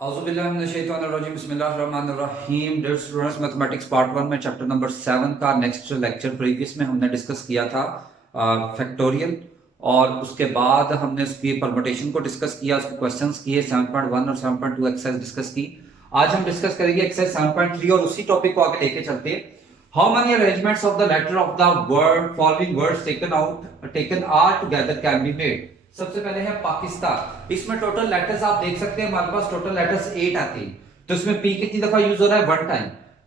बिस्मिल्लाहिर्रहमानिर्रहीम। Dear students, mathematics part 1 में chapter number 7 का नेक्स्ट लेक्चर प्रीवियस में हमने डिस्कस किया था फैक्टोरियल, और उसके बाद हमने उसकी परमुटेशन को डिस्कस किया, उसके क्वेश्चंस किए, 7.1 और 7.2 एक्सरसाइज डिस्कस की। आज हम डिस्कस करेंगे एक्सरसाइज 7.3 और उसी टॉपिक को आगे लेके चलते हैं। How many arrangements of the letter of the word following words taken are together can be made. सबसे पहले है पाकिस्तान। इसमें टोटल लेटर्स आप देख सकते हैं, हमारे पास टोटल लेटर्स 8 आते हैं। तो इसमें पी कितनी दफा यूज हो रहा है? 1 टाइम।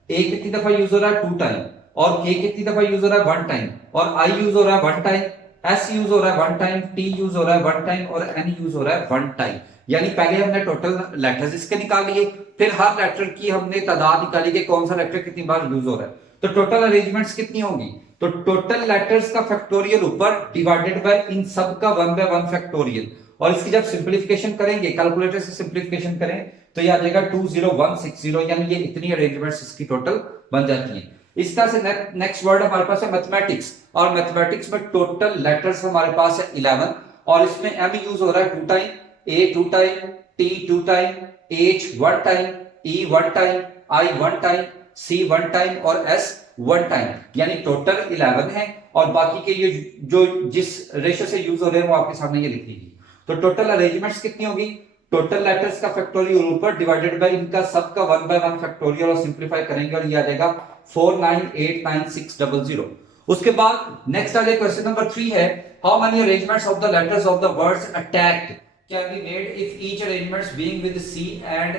ए कितनी दफा यूज हो रहा है? 2 टाइम। और के कितनी दफा यूज हो रहा है? 1 टाइम। और आई यूज हो रहा है 1 टाइम, एस यूज हो रहा है 1 टाइम, टी यूज हो रहा है 1 टाइम और एन यूज हो रहा है 1 टाइम। यानी पहले हमने टोटल लेटर्स इसके निकाल लिए, फिर हर लेटर की हमने तादाद निकाली कि कौन सा लेटर कितनी बार यूज हो रहा है। तो टोटल अरेंजमेंट्स कितनी होंगी? तो टोटल लेटर्स का फैक्टोरियल ऊपर डिवाइडेड बाय इन सब का 1 बाय 1 फैक्टोरियल। और इसकी जब सिंपलीफिकेशन करेंगे, कैलकुलेटर से सिंपलीफिकेशन करें तो ये आ जाएगा 20160, यानी ये इतनी अरेंजमेंट्स इसकी टोटल बन जाती हैं। इस तरह से नेक्स्ट वर्ड हमारे पास है मैथमेटिक्स, और मैथमेटिक्स में टोटल लेटर्स हमारे पास है 11, और इसमें एम यूज हो रहा है 2 time, A 2 time, T 2 time, H 1 time, E 1 time, I 1 time, C 1 time और एस 1 टाइम, यानी टोटल 11 है। और बाकी के ये जो जिस रेशो से यूज हो रहे हैं वो आपके सामने ये लिख लीजिए। तो टोटल अरेंजमेंट्स कितनी होगी? टोटल लेटर्स का फैक्टोरियल ऊपर डिवाइडेड बाय इनका सब का 1 बाय 1 फैक्टोरियल, और सिंपलीफाई करेंगे और ये आ जाएगा 4989600। उसके बाद नेक्स्ट आ जाए क्वेश्चन नंबर 3 है, how many arrangements of the letters of the words attacked can be made if each arrangements being with C and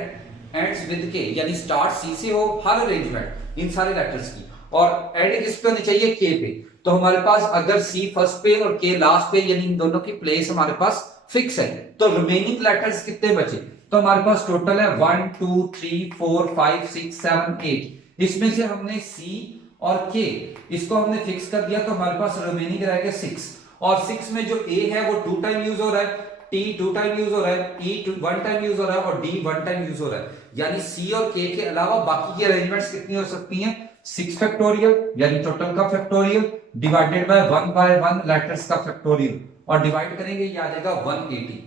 ends with K, यानी स्टार्ट सी से हो हर अरेंजमेंट इन सारे लेटर्स की, और एंडिंग किस पे होनी चाहिए? के पे। तो हमारे पास अगर सी फर्स्ट पे और के लास्ट पे, यानी इन दोनों की प्लेस हमारे पास फिक्स है, तो रिमेनिंग लेटर्स कितने बचे? तो हमारे पास टोटल है 1 2 3 4 5 6 7 8। इसमें से हमने सी और के इसको हमने फिक्स कर दिया, तो हमारे पास रिमेनिंग रह गया 6। और 6 में जो ए है वो 2 टाइम यूज हो रहा है, टी 2 टाइम यूज हो रहा है, ई 1 टाइम यूज हो रहा है और डी 1 टाइम यूज हो रहा है। यानी सी और के अलावा बाकी की अरेंजमेंट्स कितनी हो सकती हैं? 6 फैक्टोरियल, यानी टोटल का factorial divided by 1 by 1 letters का फैक्टोरियल, और डिवाइड करेंगे ये आ जाएगा 180।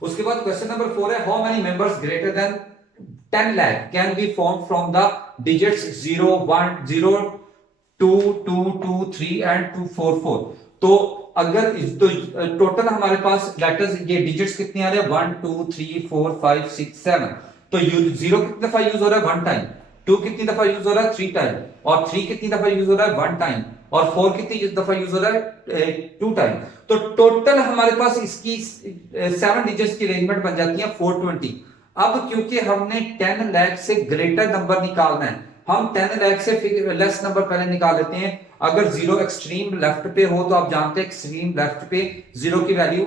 उसके बाद क्वेश्चन नंबर 4 है, how many members greater than 10 lakh can be formed from the digits 0 1 0 2 2 2 3 and 2 4 4। तो अगर तो टोटल हमारे पास लेटर्स ये डिजिट्स कितने आ रहे हैं? 1 2 3 4 5 6 7। तो 0 कितनी दफा यूज हो रहा है? 1 टाइम। 2 कितनी दफा यूज हो रहा है? 3 टाइम। और 3 कितनी दफा यूज हो रहा है? 1 टाइम। और 4 कितनी दफा यूज हो रहा है? 2 टाइम। तो टोटल हमारे पास इसकी 7 डिजिट्स की अरेंजमेंट बन जाती है 420। अब क्योंकि हमने 10 लाख से ग्रेटर नंबर निकालना है, हम 10 लाख से लेस नंबर पहले निकाल लेते हैं। अगर 0 एक्सट्रीम लेफ्ट पे हो तो आप जानते हैं एक्सट्रीम लेफ्ट पे 0 की वैल्यू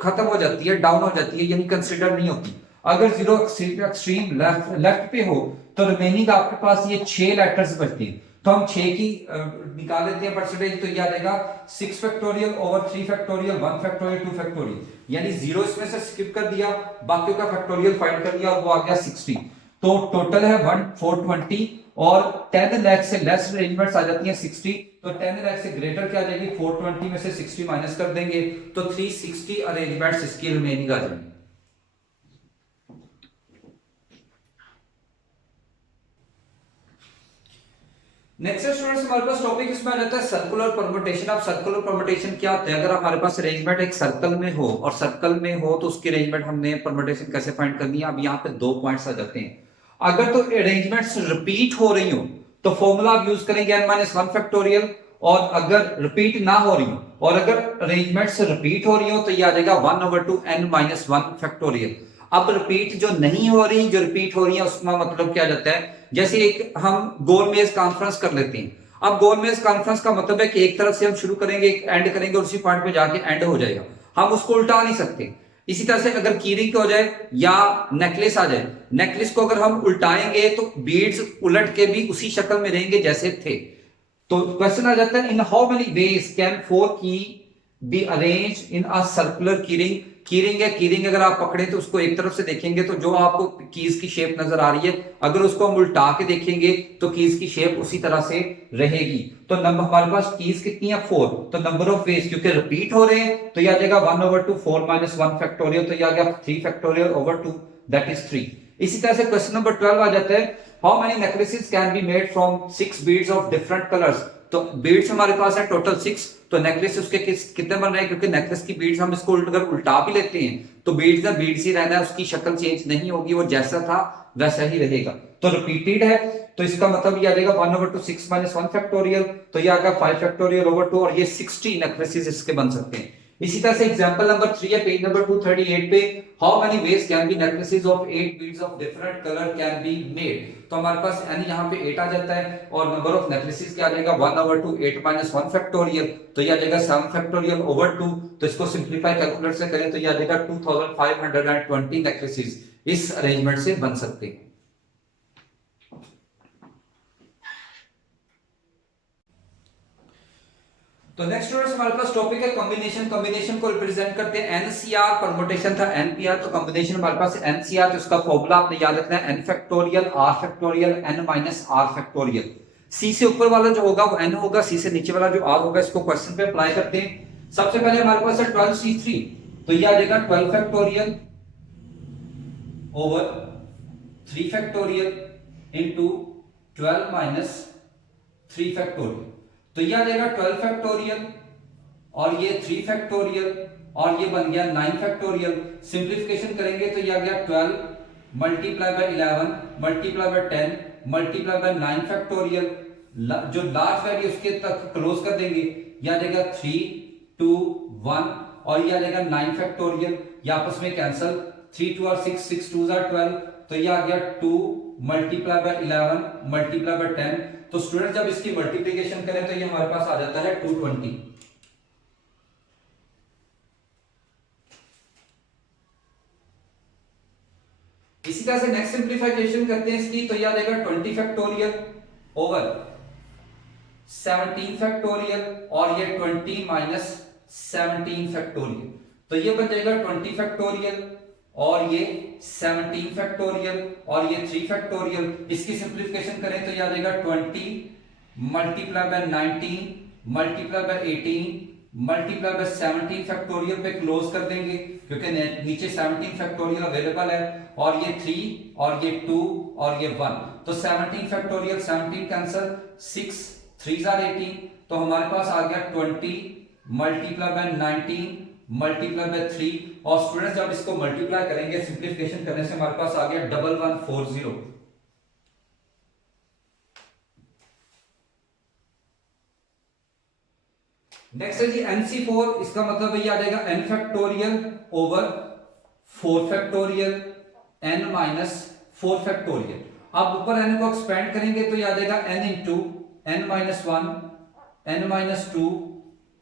खत्म हो जाती है, डाउन हो जाती है, यानी कंसीडर नहीं होती। अगर 0 एक्सट्रीम लेफ्ट पे हो तो रिमेनिंग आपके पास ये 6 लेटर्स बचती हैं। तो हम 6 की निकाल लेते हैं परसेंटेज, तो ये आ जाएगा 6 factorial over 3 factorial 1 factorial 2 factorial, यानी 0 इसमें से स्किप कर दिया, बाकियों का फैक्टोरियल फाइंड कर दिया और वो आ गया 60। तो टोटल है 420, और 10 लाख से लेस अरेंजमेंट्स आ जाती हैं 60। तो 10 लाख से ग्रेटर क्या आ जाएगी? 420 में से 60 माइनस कर देंगे तो 360 अरेंजमेंट्स इसकी रिमेनिंग आ जाएंगी। नेक्स्ट स्टूडेंट्स, हमारे पास टॉपिक इसमें आ जाता है सर्कुलर परम्यूटेशन। अब सर्कुलर परम्यूटेशन क्या होता है? अगर हमारे पास अरेंजमेंट एक सर्कल में हो, और सर्कल में हो तो उसकी अरेंजमेंट हमने परम्यूटेशन कैसे फाइंड करनी है? अब यहाँ पे 2 पॉइंट्स आ जाते हैं। अगर तो अरेंजमेंट्स रिपीट हो रही हो तो फॉर्मूला आप यूज करेंगे n-1 फैक्टोरियल, और अगर रिपीट ना हो रही हो और अगर अरेंजमेंट्स रिपीट हो रही हो तो ये आ जाएगा 1/2 n-1 फैक्टोरियल। अब रिपीट जो नहीं हो रही, जो रिपीट हो रही है, उसका मतलब क्या जाता है? जैसे एक हम गोल मेज कॉन्फ्रेंस कर लेते हैं। अब गोल मेज कॉन्फ्रेंस का मतलब है कि एक तरफ से हम शुरू करेंगे, एंड करेंगे, उसी पॉइंट पे जाके एंड हो जाएगा, हम उसको उल्टा नहीं सकते। इसी तरह से अगर कीरिंग हो जाए या नेकलेस आ जाए, नेकलेस को अगर हम उल्टाएंगे तो बीड्स उलट के भी उसी शक्ल में रहेंगे जैसे थे। तो क्वेश्चन आ जाता है, in how many ways can 4 की be arrange in a circular keyring. Keyring है, कीरिंग अगर आप पकड़े तो उसको एक तरफ से देखेंगे तो जो आपको कीज की शेप नजर आ रही है, अगर उसको हम उल्टा के देखेंगे तो कीज की शेप उसी तरह से रहेगी। तो नंबर हमारे पास कीज कितनी है? 4। तो नंबर ऑफ वेज क्योंकि रिपीट हो रहे हैं तो यह आ जाएगा 1/2 4 - 1 फैक्टोरियल, तो यह आ गया 3 फैक्टोरियल ओवर 2 दैट इज 3। इसी तरह से क्वेश्चन नंबर 12 आ जाता है, how many necklaces can be made from 6 beads of different colours. तो बीड्स हमारे पास है टोटल 6, तो नेकलेस उसके कितने बन रहे हैं, क्योंकि नेकलेस की बीड्स हम इसको अगर उल्टा भी लेते हैं तो बीड्स का बीड्स ही रहना है, उसकी शक्ल चेंज नहीं होगी, वो जैसा था वैसा ही रहेगा। तो रिपीटेड है तो इसका मतलब ये आ जाएगा 1/2 6 - 1 फैक्टोरियल, तो ये आएगा 5 फैक्टोरियल ओवर 2, और ये 60 नेकलेसेस इसके बन सकते हैं। इसी तरह से एग्जांपल नंबर 3 है पेज नंबर 238 पे, how many ways can be necklaces of 8 beads of different colour can be made. तो हमारे पास n यहाँ पे 8 आ जाता है और नंबर ऑफ नेकलेसेस क्या आ जाएगा 1/2 8 - 1 फैक्टोरियल, तो ये आ जाएगा 7 फैक्टोरियल ओवर 2। तो इसको सिंपलीफाई कैलकुलेटर से करें तो ये आ जाएगा 2520 नेकलेसेस इस अरेंजमेंट से बन सकते हैं। तो नेक्स्ट स्टूडेंट्स हमारे पास टॉपिक है कॉम्बिनेशन। कॉम्बिनेशन को रिप्रेजेंट करते हैं एनसीआर, परमुटेशन था एनपीआर, तो कॉम्बिनेशन हमारे पास एनसीआर, तो इसका फॉर्मूला आपने याद रखना है, N factorial R factorial N minus R factorial. C से ऊपर वाला जो होगा वो एन होगा, सी से नीचे वाला जो आर होगा, इसको क्वेश्चन पे अप्लाई करते हैं। सबसे पहले हमारे पास है 12c3, तो ये आ जाएगा 12 factorial over 3 factorial into 12 minus 3 factorial, तो ये आ जाएगा 12 फैक्टोरियल और ये 3 फैक्टोरियल और ये बन गया 9 फैक्टोरियल। सिंप्लीफिकेशन करेंगे तो ये आ गया 12 multiply by 11 multiply by 10 multiply by 9 factorial, जो लार्ज वैल्यू उसके तक क्लोज कर देंगे, ये आ जाएगा 3 2 1 और ये आ जाएगा 9 फैक्टोरियल, ये आपस में कैंसल, 3 2 6 6 2 12, तो ये आ गया 2 मल्टीप्लाई बाय 11 मल्टीप्लाई बाय 10। तो स्टूडेंट जब इसकी मल्टीप्लिकेशन करें तो ये हमारे पास आ जाता है 220। इसी तरह से नेक्स्ट सिंप्लीफिकेशन करते हैं इसकी, तो ये आ जाएगा 20 फैक्टोरियल ओवर 17 फैक्टोरियल और ये 20 माइनस 17 फैक्टोरियल, तो ये बन जाएगा 20 फैक्टोरियल और ये 17 फैक्टोरियल और ये 3 फैक्टोरियल। इसकी सिंप्लीफिकेशन करें तो ये आ जाएगा 20 multiply by 19 multiply by 18 multiply by 17 factorial पे क्लोज कर देंगे क्योंकि नीचे 17 फैक्टोरियल अवेलेबल है, और ये 3 और ये 2 और ये 1, तो 17 फैक्टोरियल 17 कैंसल, 6 3 आर 18, तो हमारे पास आ गया 20 मल्टीप्लाई बाय 19 मल्टीप्लाई बाय 3, और स्टूडेंट्स जब इसको मल्टीप्लाई करेंगे सिंप्लीफिकेशन करने से हमारे पास आ गया 1140। नेक्स्ट है जी NC4, इसका मतलब ये आ जाएगा n factorial over 4 factorial n minus 4 factorial. अब ऊपर n को एक्सपेंड करेंगे तो ये आ जाएगा n into n minus 1 n minus 2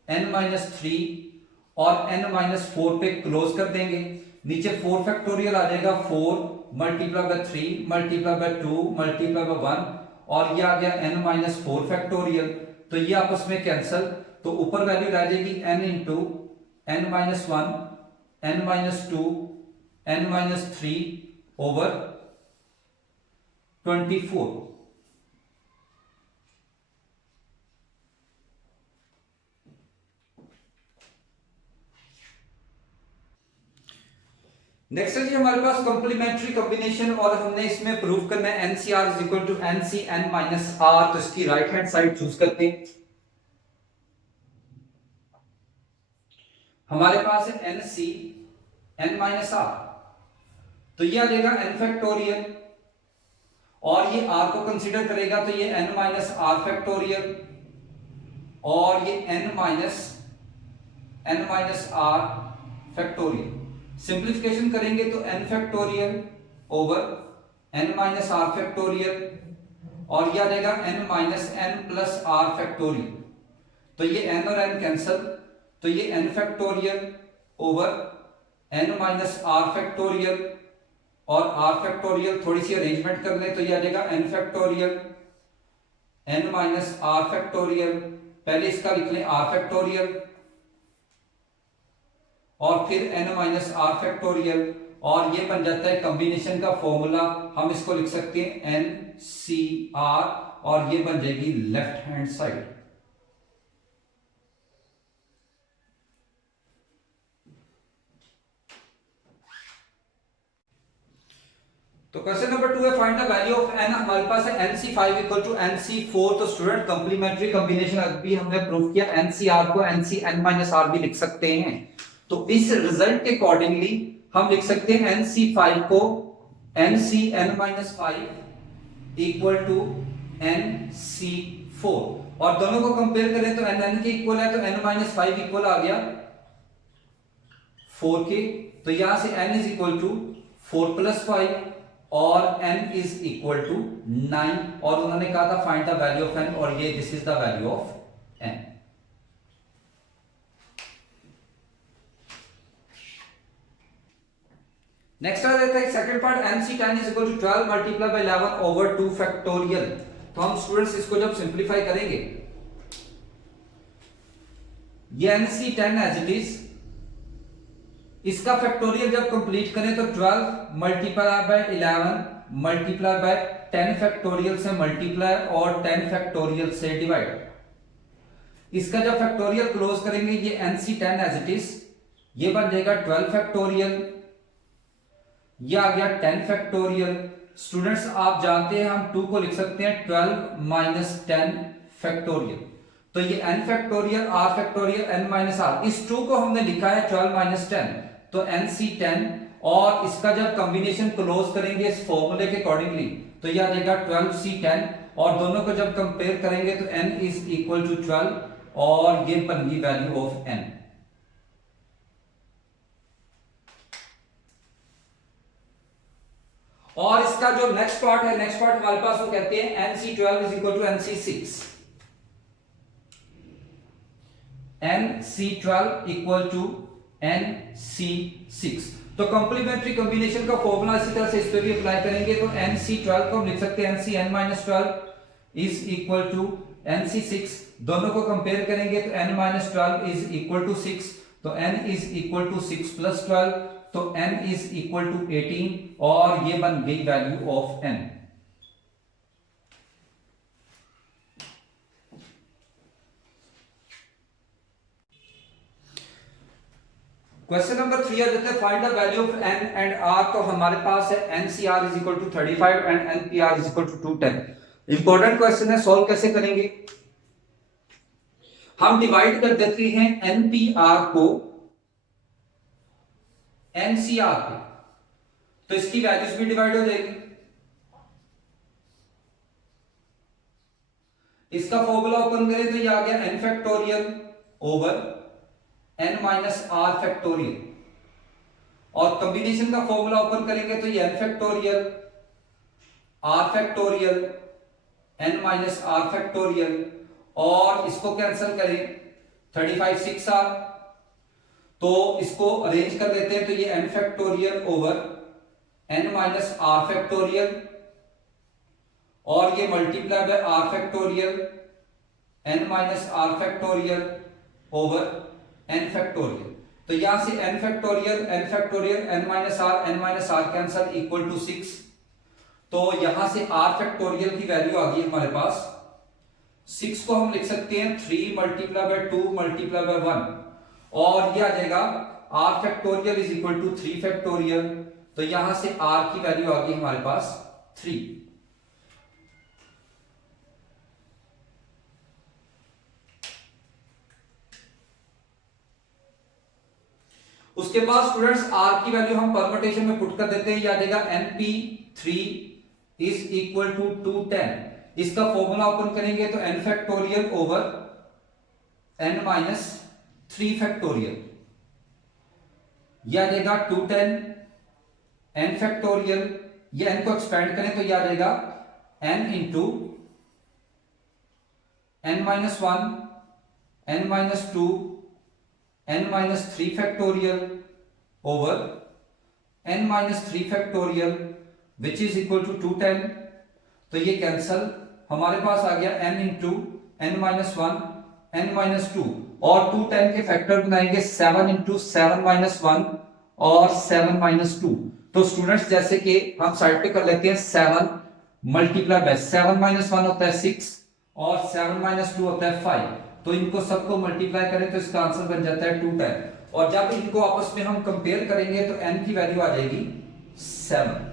n minus 3 और n माइनस 4 पे क्लोज कर देंगे। नीचे 4 फैक्टोरियल आ जाएगा 4 multiply by 3 multiply by 2 multiply by 1 और ये आ गया n माइनस 4 फैक्टोरियल, तो ये आपस में कैंसल, तो ऊपर वैल्यू रह जाएगी n into n minus 1 n minus 2 n minus 3 over 24। Next है जी हमारे पास कॉम्प्लीमेंट्री कॉम्बिनेशन और हमने इसमें प्रूव करना है NCR is equal to NCN minus R, तो इसकी राइट हैंड साइड चूज करते हैं। हमारे पास है NC n माइनस R, तो ये आ जाएगा n फैक्टोरियल और ये R को कंसीडर करेगा तो ये n माइनस R फैक्टोरियल और ये n minus R factorial. Simplification करेंगे तो n factorial over n minus R factorial और ये आ जाएगा n minus n plus R factorial, तो ये n और n कैंसल, तो ये n factorial over n minus R factorial और R फैक्टोरियल थोड़ी सी अरेंजमेंट कर लें तो ये आ जाएगा n factorial n minus R factorial, पहले इसका लिख लें R फैक्टोरियल और फिर n माइनस R फैक्टोरियल, और ये बन जाता है कॉम्बिनेशन का फॉर्मूला, हम इसको लिख सकते हैं NCR और ये बन जाएगी लेफ्ट हैंड साइड। तो क्वेश्चन नंबर 2 है find the value of n। हमारे पास है nc5 इक्वल टू nc4। तो स्टूडेंट कंप्लीमेंट्री कॉम्बिनेशन अभी हमने प्रूव किया, ncr को ncn-r भी लिख सकते हैं। तो इस रिजल्ट के अकॉर्डिंगली हम लिख सकते हैं nc5 को ncn-5 इक्वल टू nc4, और दोनों को कंपेयर करें तो n के इक्वल है, तो n-5 इक्वल आ गया 4 के। तो यहां से n इज इक्वल टू 4 + 5 और n इज इक्वल टू 9, और उन्होंने कहा था find the value of n, और ये this is the value of n। Next आ जाता है second part, nc10 is equal to 12 multiply by 11 over 2 factorial. तो हम स्टूडेंट्स इसको जब सिंप्लीफाई करेंगे, ये nc10 एज इट इज, इसका फैक्टोरियल जब कंप्लीट करें तो 12 multiply by 11 multiply by 10 factorial से मल्टीप्लाई और 10 फैक्टोरियल से डिवाइड। इसका जब फैक्टोरियल क्लोज करेंगे, ये nc10 एज इट इज, ये बन जाएगा 12 फैक्टोरियल, ये आ गया 10 फैक्टोरियल। स्टूडेंट्स आप जानते हैं हम 2 को लिख सकते हैं 12 माइनस 10 फैक्टोरियल। तो ये n factorial r factorial n minus r, इस 2 को हमने लिखा है 12 माइनस 10, तो nc10, और इसका जब कॉम्बिनेशन क्लोज करेंगे इस फॉर्मूले के अकॉर्डिंगली तो यह आ जाएगा 12c10, और दोनों को जब कंपेयर करेंगे तो n इज इक्वल टू 12, और ये बन गई वैल्यू ऑफ n। और इसका जो नेक्स्ट पार्ट है, नेक्स्ट पार्ट हमारे पास वो कहते हैं nc12 is equal to nc6, nc12 equal to nc6। तो कंप्लीमेंट्री कॉम्बिनेशन का फॉर्मूला इसी तरह से इस पे भी अप्लाई करेंगे, तो nc12 को हम लिख सकते हैं ncn-12 is equal to nc6। दोनों को कंपेयर करेंगे तो n-12 इज इक्वल टू 6, तो n इज इक्वल टू 6 + 12, तो n इज इक्वल टू 18, और ये बन गई value of n। Question number 3 आ जाता है find the value of n and r। तो हमारे पास है ncr is equal to 35 and npr is equal to 210। Important question है, सॉल्व कैसे करेंगे? हम डिवाइड कर देते हैं npr को ncr पे, तो इसकी वैल्यूज भी डिवाइड हो जाएगी। इसका फॉर्मूला ओपन करें तो ये आ गया n factorial over n minus r factorial, और कॉम्बिनेशन का फॉर्मूला ओपन करेंगे तो ये n factorial r factorial n minus r factorial, और इसको कैंसिल करें 35 6r, तो इसको अरेंज कर लेते हैं, तो ये n factorial over n minus r factorial, और ये multiply by r factorial n minus r factorial over n factorial. तो यहां से n factorial n minus r cancel equal to 6, तो यहां से r फैक्टोरियल की वैल्यू आ गई हमारे पास 6 को हम लिख सकते हैं 3 मल्टीप्लाई बाय 2 मल्टीप्लाई बाय 1, और ये आ जाएगा r factorial is equal to 3 factorial, तो यहां से r की वैल्यू आ गई हमारे पास 3। उसके बाद स्टूडेंट्स r की वैल्यू हम परम्यूटेशन में पुट कर देते हैं, ये आ जाएगा np3 इज इक्वल टू 210। इसका फॉर्मूला ओपन करेंगे तो n factorial over n minus 3 factorial, यह आ जाएगा 210 n फैक्टोरियल, ये n को एक्सपेंड करें तो यह आ जाएगा n into n minus 1 n minus 2 n minus 3 factorial over n minus 3 factorial which is equal to 210, तो ये कैंसल, हमारे पास आ गया n into n minus 1 n minus 2, और 210 के फैक्टर बनाएंगे 7 इंटू 7 माइनस 1 और 7 माइनस 2। तो स्टूडेंट्स जैसे कि हम साइड पे कर लेते हैं 7 मल्टीप्लाई बाय 7 माइनस 1 होता है 6 और 7 माइनस 2 होता है 5, तो इनको सबको मल्टीप्लाई करें तो इसका आंसर बन जाता है 210, और जब इनको आपस में हम कंपेयर करेंगे तो n की वैल्यू आ जाएगी 7।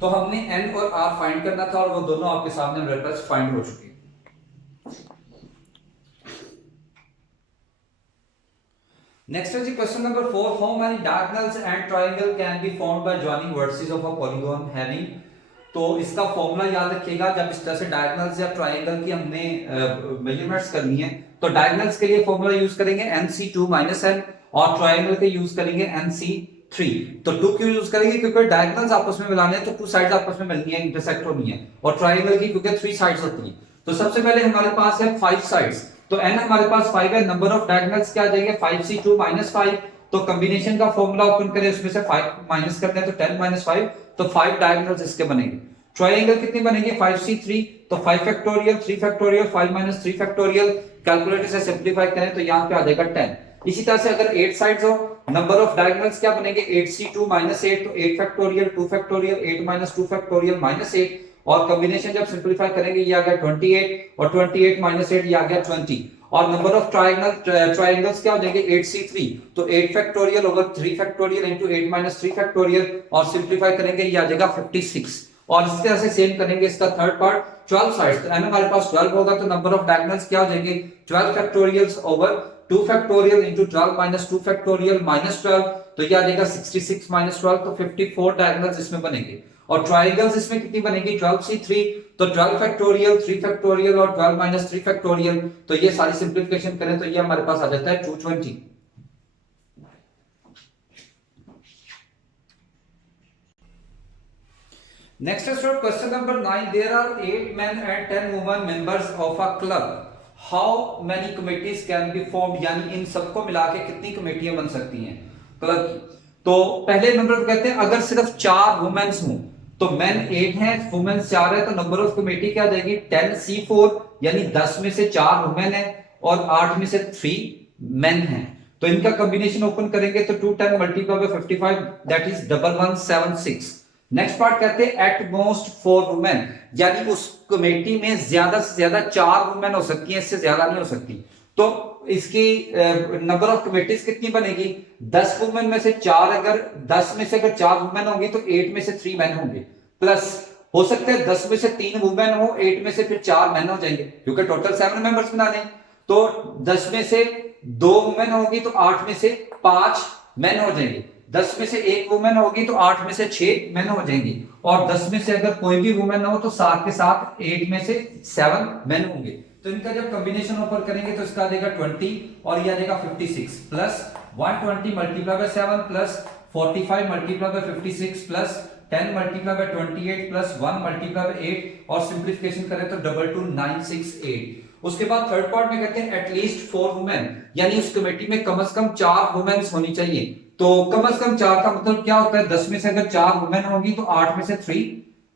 तो हमने n और r फाइंड करना था और वो दोनों आपके सामने मेरे पास फाइंड हो चुके हैं। Next is question number 4. How many diagonals and triangle can be formed by joining vertices of a polygon having? तो इसका फॉर्मूला याद रखिएगा, जब इस तरह से डायगोनल्स या ट्रायंगल की हमने मेजरमेंट्स करनी है तो डायगोनल्स के लिए फॉर्मूला यूज करेंगे nc2 n और ट्रायंगल के यूज करेंगे nc3। तो 2 क्यों यूज करेंगे? क्योंकि डायगोनल्स आपस में मिलाने हैं तो 2 साइड्स आपस में मिलनी है, इंटरसेक्ट होनी है, और ट्रायंगल की क्योंकि 3 साइड्स होती है। तो सबसे पहले हमारे पास है 5 साइड्स, तो n हमारे पास 5 है, नंबर ऑफ डायगोनल्स क्या आ जाएगा 5c2 5। तो कॉम्बिनेशन का फॉर्मूला ओपन करें, उसमें से 5 माइनस करते हैं तो 10 5, तो 5 डायगोनल्स इसके बनेंगे। ट्रायंगल कितनी बनेगी 5c3, तो 5 फैक्टोरियल 3 फैक्टोरियल 5 3 फैक्टोरियल, कैलकुलेटर से सिंपलीफाई करें तो यहां पे आ जाएगा 10। इसी तरह से अगर 8 साइड्स हो, नंबर ऑफ डायगोनल्स क्या बनेंगे 8c2 8, तो 8 फैक्टोरियल 2 फैक्टोरियल 8 2 फैक्टोरियल -8, और कॉम्बिनेशन जब सिंपलीफाई करेंगे ये आ गया 28, और 28 8 ये आ गया 20, और नंबर ऑफ ट्रायंगल्स क्या हो जाएंगे 8c3, तो 8 factorial over 3 factorial into 8 3 factorial, और सिंपलीफाई करेंगे ये आ जाएगा 56। और इस तरह से सेम करेंगे इसका थर्ड पार्ट 12 साइड्स, तो n हमारे पास 12 होगा तो नंबर ऑफ डायगोनल्स क्या हो जाएंगे 12 factorials over 2 factorial into 12 2 factorial -12, तो ये आ जाएगा 66 -12, तो 54 डायगोनल्स इसमें बनेंगे। और ट्रायंगल्स इसमें कितनी बनेगी 12c3, तो 12 फैक्टोरियल 3 फैक्टोरियल और 12 3 फैक्टोरियल, तो ये सारी सिंपलीफिकेशन करें तो ये हमारे पास आ जाता है 220। Next is for question number 9. There are 8 men and 10 women members of a club. How many committees can be formed? यानी इन सबको मिला के कितनी कमेटियां बन सकती हैं क्लब की? तो पहले नंबर पर कहते हैं अगर सिर्फ 4 वुमेन्स हों, तो मेन 8 हैं वुमेन्स 4 है, तो नंबर ऑफ कमेटी क्या जाएगी 10c4, यानी 10 में से 4 वुमेन है और 8 में से 3 मेन हैं। तो इनका कॉम्बिनेशन ओपन करेंगे तो 2 10 multiply by 55, that is 1176। Next part कहते हैं एट मोस्ट 4 वुमेन, यानी उस कमेटी में ज्यादा से ज्यादा 4 वुमेन हो सकती हैं, इससे ज्यादा नहीं हो सकती। तो इसकी नंबर ऑफ कमेटीज कितनी बनेगी 10 वुमेन में से 4, अगर 10 में से अगर 4 वुमेन होंगी तो 8 में से 3 मेन होंगे, प्लस हो सकता है 10 में से 3 वुमेन हो, 8 में से फिर 4 मेन हो जाएंगे, क्योंकि टोटल 7 मेंबर्स बनाने। तो 10 में से 2 वुमेन होगी तो 8 में से 5 मेन हो जाएंगे, 10 में से 1 वुमेन होगी तो 8 में से 6 मेन हो जाएंगी, और 10 में से अगर कोई भी वुमेन हो तो साथ के साथ 8 में से 7 मेन होंगे। तो इनका जब कॉम्बिनेशन ऊपर करेंगे तो इसका आ जाएगा 20 और ये आ जाएगा 56, plus 120 multiply by 7 plus 45 multiply by 56 plus 10 multiply by 28 plus 1 multiply by 8, और सिंपलीफिकेशन करें तो 22968। उसके बाद थर्ड पार्ट में कहते हैं एटलीस्ट 4 वुमेन, यानी उस कमेटी में कम से कम 4 वुमेन होनी चाहिए। तो कम से कम 4 का मतलब क्या होता है 10 में से अगर 4 वुमेन होगी तो 8 में से 3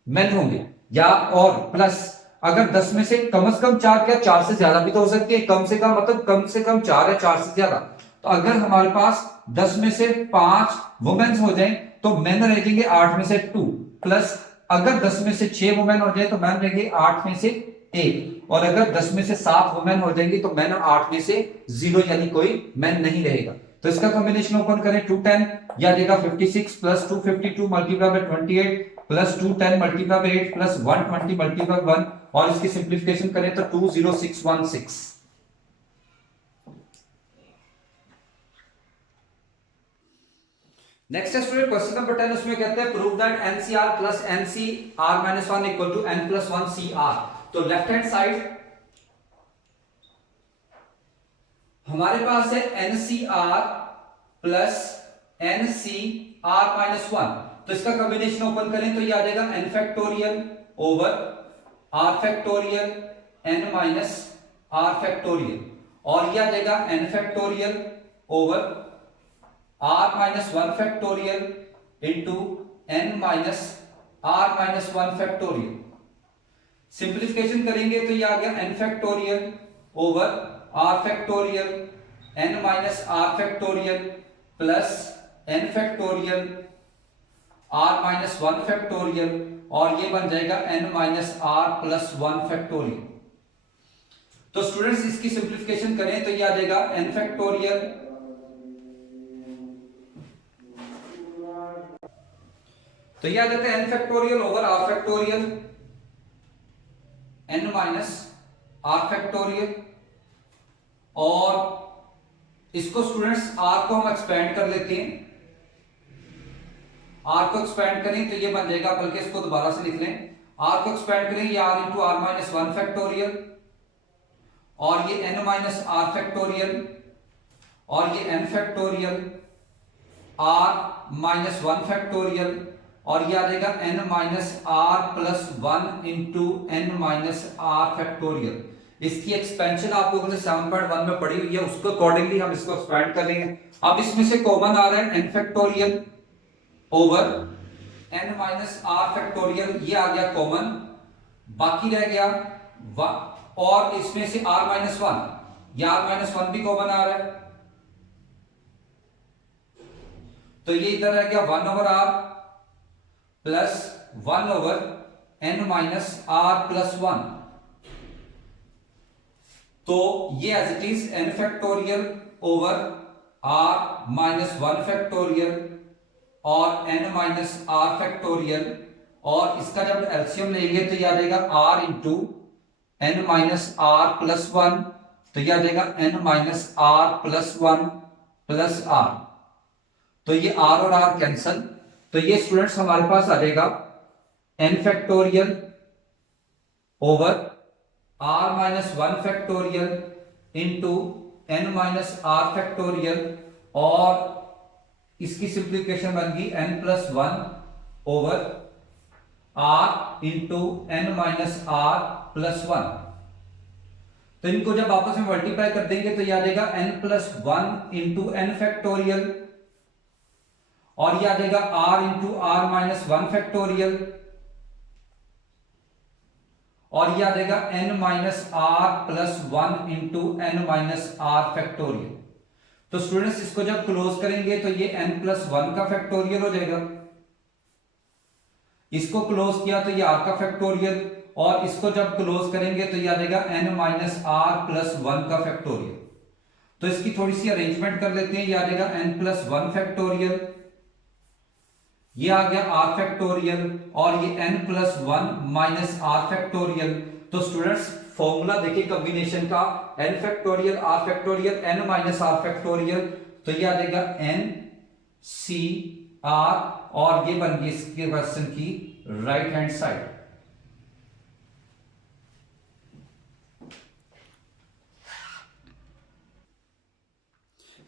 मेन होंगे, या और प्लस अगर 10 में से कम 4, क्या 4 से ज्यादा भी तो हो सकती है, कम से कम मतलब कम से कम 4 है 4 से ज्यादा। तो अगर हमारे पास 10 में से 5 वुमेन हो जाए तो मेन रह जाएंगे 8 में से 2, प्लस अगर 10 में से 6 वुमेन हो जाए तो मैन रहेंगे 8 में से 1, और अगर 10 में से 7 वुमेन हो जाएंगी तो मैन 8 में से 0, यानी कोई मैन नहीं रहेगा। तो इसका कॉम्बिनेशन ओपन करें 210 या देगा 56 plus 252 multiply by 28 plus 210 multiply by 8 plus 120 multiply by 1, और इसकी सिंपलीफिकेशन करें तो 20616। नेक्स्ट है स्टूडेंट क्वेश्चन नंबर 10, उसमें कहते हैं prove that NCR plus NCR minus 1 equal to N plus 1 CR। तो लेफ्ट हैंड साइड हमारे पास है NCR प्लस NCR माइनस 1, तो इसका कॉम्बिनेशन ओपन करें तो ये आ जाएगा n factorial over r factorial n minus r factorial, और ये आ जाएगा n factorial over r minus 1 factorial into n minus r minus 1 factorial. Simplification करेंगे तो ये आ गया n factorial over r factorial n minus r factorial plus n factorial r minus 1 factorial, और ये बन जाएगा n minus r plus 1 factorial. तो स्टूडेंट्स इसकी सिंप्लीफिकेशन करें तो ये आ जाएगा n फैक्टोरियल तो ये आ जाता है n factorial over r factorial, n minus r factorial, और इसको स्टूडेंट्स r को हम एक्सपेंड कर लेते हैं, r को एक्सपेंड करें तो ये बन जाएगा, बल्कि इसको दोबारा से लिख लें, r को एक्सपेंड करें ये r into R minus one factorial, और ये n माइनस आर फैक्टोरियल, और ये n factorial r minus one factorial, और ये आ जाएगा n minus R plus one into N minus R factorial. इसकी एक्सपेंशन आप लोगों ने 7.1 में पढ़ी हुई है, उसको अकॉर्डिंगली हम इसको एक्सपेंड कर लेंगे। अब इसमें से कॉमन आ रहा है n factorial over n minus R factorial, ये आ गया कॉमन, बाकी रह गया और इसमें से r माइनस वन, या r माइनस वन भी कॉमन आ रहा है, तो ये इधर रह गया 1 over r plus 1 over n minus R plus one. तो ये as it is n factorial over r minus one factorial और n माइनस आर फैक्टोरियल, और इसका जब एलसीएम लेंगे तो यह आ जाएगा r into N minus R plus one, तो यह आ जाएगा n minus R plus one plus r, तो ये r और r कैंसल, तो ये स्टूडेंट्स हमारे पास आ जाएगा n factorial over r minus one factorial into n minus R factorial, और इसकी सिंप्लीफिकेशन बन गई n plus one over r into N minus R plus one. तो इनको जब आपस में मल्टीप्लाई कर देंगे तो यह आ जाएगा n plus one into N factorial, और यह आ जाएगा r into R minus one factorial, और यह आ जाएगा n minus R plus one into N minus R factorial. तो स्टूडेंट्स इसको जब क्लोज करेंगे तो ये n प्लस वन का फैक्टोरियल हो जाएगा, इसको क्लोज किया तो ये r का फैक्टोरियल, और इसको जब क्लोज करेंगे तो ये आ जाएगा n minus R plus one का फैक्टोरियल। तो इसकी थोड़ी सी अरेंजमेंट कर लेते हैं, ये आ जाएगा n प्लस वन फैक्टोरियल, ये आ गया r फैक्टोरियल, और ये n plus one minus R factorial. तो स्टूडेंट्स फॉर्मूला देखिए कॉम्बिनेशन का, n factorial r factorial n minus R factorial, तो ये आ जाएगा n c r, और ये बन गई इसके क्वेश्चन की right hand side.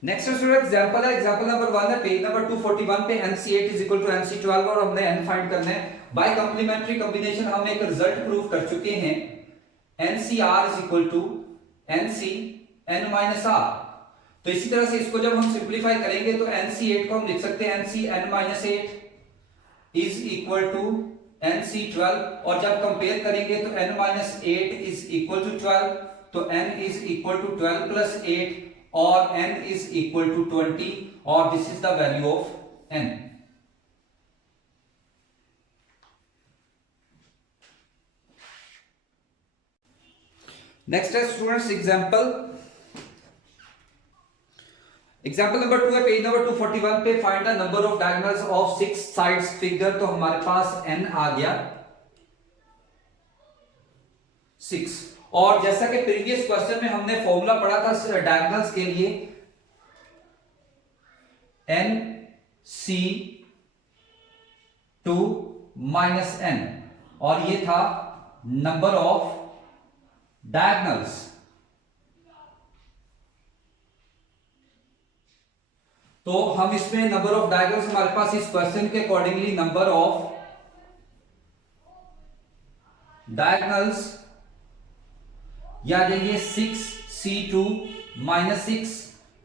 Next student example है, एग्जांपल नंबर 1 है पेज नंबर 241 पे NC8 is equal to NC12 और हमने n फाइंड करना है बाय कंप्लीमेंट्री कॉम्बिनेशन। हम एक रिजल्ट प्रूव कर चुके हैं, NCR is equal to NC n minus r। तो इसी तरह से इसको जब हम सिंप्लीफाई करेंगे तो NC8 को हम लिख सकते हैं NC n minus 8 is equal to NC12, और जब कंपेयर करेंगे तो n minus 8 is equal to 12, तो n is equal to 12 plus 8 और n इज इक्वल टू 20, और this is the value of n। Next है स्टूडेंट्स एग्जांपल नंबर 2 है page number 241 पे, find the number of diagonals of 6 sides figure. तो हमारे पास n आ गया 6, और जैसा कि प्रीवियस क्वेश्चन में हमने फॉर्मूला पढ़ा था डायगोनल्स के लिए, n c 2 माइनस n, और ये था नंबर ऑफ डायगोनल्स। तो हम इसमें नंबर ऑफ डायगोनल्स हमारे पास इस क्वेश्चन के अकॉर्डिंगली नंबर ऑफ डायगोनल्स या आ जाएंगे 6c2 माइनस 6,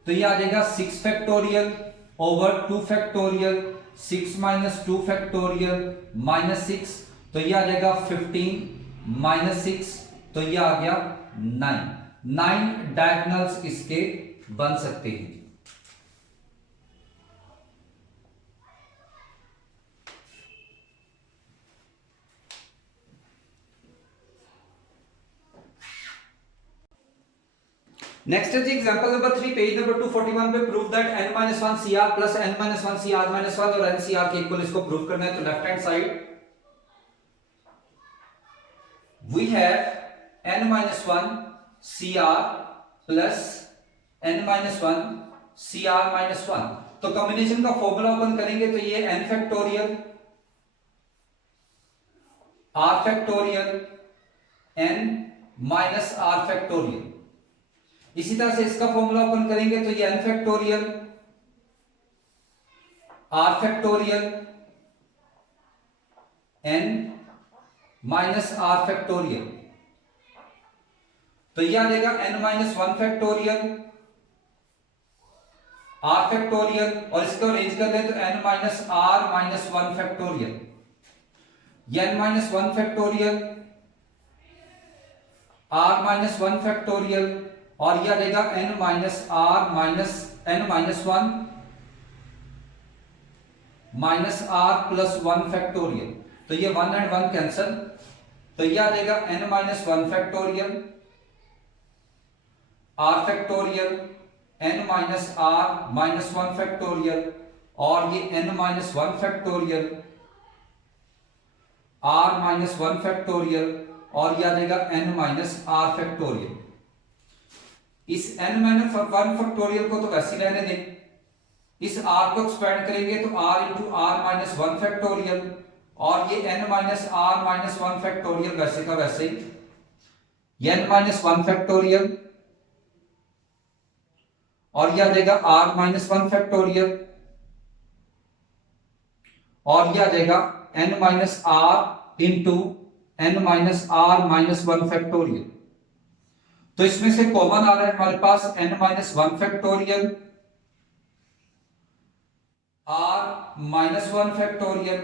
तो ये आ जाएगा 6 factorial over 2 factorial, 6 minus 2 factorial minus 6, तो ये आ जाएगा 15 माइनस 6, तो ये आ गया 9 डायगोनल्स इसके बन सकते हैं। नेक्स्ट है जी एग्जांपल नंबर 3 पेज नंबर 241 पे prove that n - 1 cr plus n - 1 cr - 1 और n cr के इक्वल इसको प्रूव करना है। तो left hand side we have n - 1 cr plus n - 1 cr - 1। तो कॉम्बिनेशन का फॉर्मूला ओपन करेंगे तो ये n factorial r factorial n minus r factorial. इसी तरह से इसका फॉर्मूला ओपन करेंगे तो ये n factorial r factorial n minus r factorial. तो यह आ जाएगा n minus 1 factorial r factorial और इसको अरेंज कर लें तो n minus r minus 1 factorial. n minus 1 factorial r minus 1 factorial और यह रहेगा n minus r minus n minus 1 minus r plus 1 factorial. तो ये 1 एंड 1 कैंसल, तो यह रहेगा n minus 1 factorial r factorial n minus r minus 1 factorial और ये n minus 1 factorial r minus 1 factorial और यह रहेगा n माइनस r फैक्टोरियल। इस n माइनस 1 फैक्टोरियल को तो वैसे ही रहने दें, इस r को एक्सपेंड करेंगे तो r into r minus 1 factorial और ये n minus r minus 1 factorial वैसे का वैसे ही n माइनस 1 फैक्टोरियल और यह देगा r माइनस 1 फैक्टोरियल और यह देगा n minus r into n minus r minus 1 factorial. तो इसमें से कॉमन आ रहा है हमारे पास n minus 1 factorial r minus 1 factorial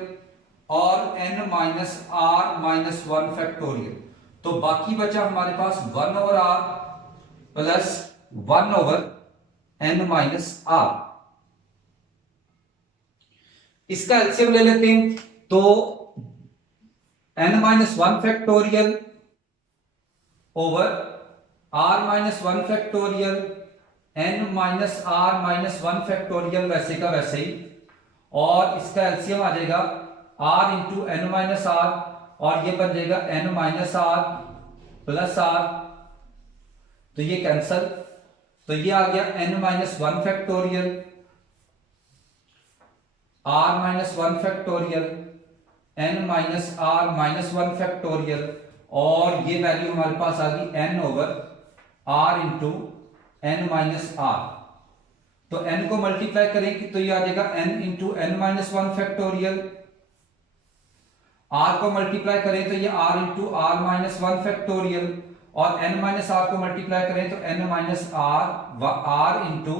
और n minus r minus 1 factorial. तो बाकी बचा हमारे पास 1 over r plus 1 over n minus r। इसका एलसीएम ले लेते हैं तो n minus 1 factorial over r minus 1 factorial n minus r minus 1 factorial वैसे का वैसे ही और इसका एलसीएम आ जाएगा r into n minus r और ये बन जाएगा n minus r plus r। तो ये कैंसल, तो ये आ गया n minus 1 factorial r minus 1 factorial n minus r minus 1 factorial और ये वैल्यू हमारे पास आ गई n over r into n minus r। तो n को मल्टीप्लाई करें तो ये आ जाएगा n into n minus 1 factorial, r को मल्टीप्लाई करें तो ये r into r minus 1 factorial और n माइनस r को मल्टीप्लाई करें तो n minus r into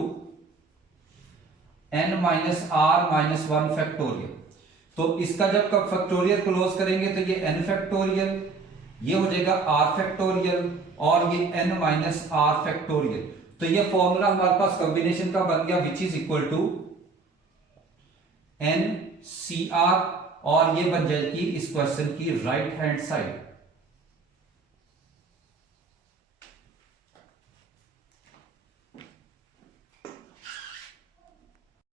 n minus r minus 1 factorial. तो इसका जब फैक्टोरियल क्लोज करेंगे तो ये n फैक्टोरियल, ये हो जाएगा r फैक्टोरियल और ये n माइनस r फैक्टोरियल। तो ये फॉर्मूला हमारे पास कॉम्बिनेशन का बन गया which is equal to n cr और ये बन जाएगी इस क्वेश्चन की राइट हैंड साइड।